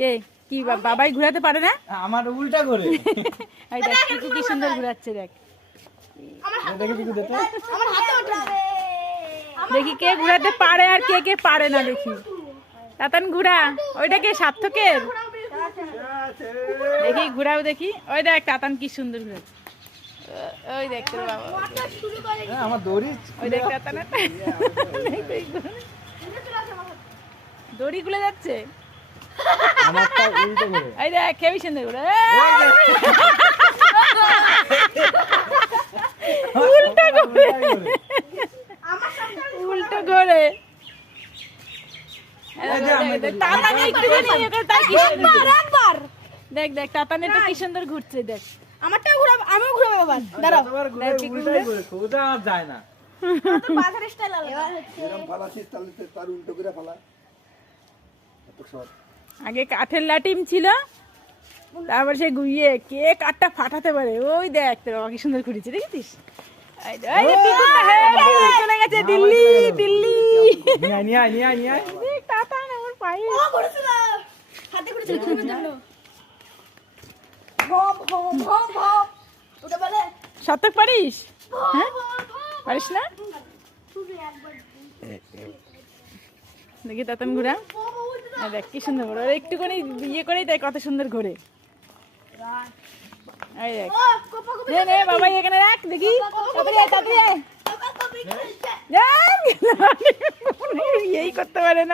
কে কি বাবাই ঘোরাতে পারে না? আমার উল্টা করে। এই দেখ কি সুন্দর ঘোরাচ্ছে দেখ। দেখি কে ঘোরাতে পারে আর কে কে পারে না দেখি। তাতান ঘুরা, ওইটা কে সার্থকের? দেখি ঘুরাও দেখি। ওই দেখ তাতান কি সুন্দর ঘুরাচ্ছে। ওই দেখ তোর বাবা, আমার দড়ি ওই দেখ তাতান দড়ি খুলে যাচ্ছে। আমারটা উল্টো করে। এই দেখ হেবি সুন্দর ঘুরে। উল্টো করে, উল্টো করে। দেখ দেখ তাতানের তো কি সুন্দর ঘুরছে দেখ। আমারটাও ঘুরাবো, আমিও ঘুরাবো এবার। দাঁড়াও। উল্টাই করে সোজা আর যায় না। তোর বাজার স্টাইল আলাদা। এরকম ফালাছিস তাহলে তার উল্টো করে ফালা। এত সব আগে কাঠের লাটিম ছিল, তারপর সে গুইয়ে কে কাঠটা ফাটাতে পারে। ওই দেখ তোর বাবা কি সুন্দর ঘুরেছে, দেখেছিস? চলে গেছে দিল্লি, দিল্লি। নিয়ে আয়। দেখ তাতান আমার পায়ে। ও ঘুরেছিল। হাতে ঘুরেছিল ঘুরানোর জন্য। ভম ভম ভম ভম। ওটা বলে শতক পারিস? হ্যাঁ পারিস না? দেখি তাতান ঘুরা। দেখ কি সুন্দর ঘোরে, ওরা একটুখানি ইয়ে করেই তাই কত সুন্দর ঘোরে। এই দেখ নে নে বাবাই এখানে রাখ দেখি। তাড়াতাড়ি আয়, তাড়াতাড়ি আয়। এই করতে পারে না।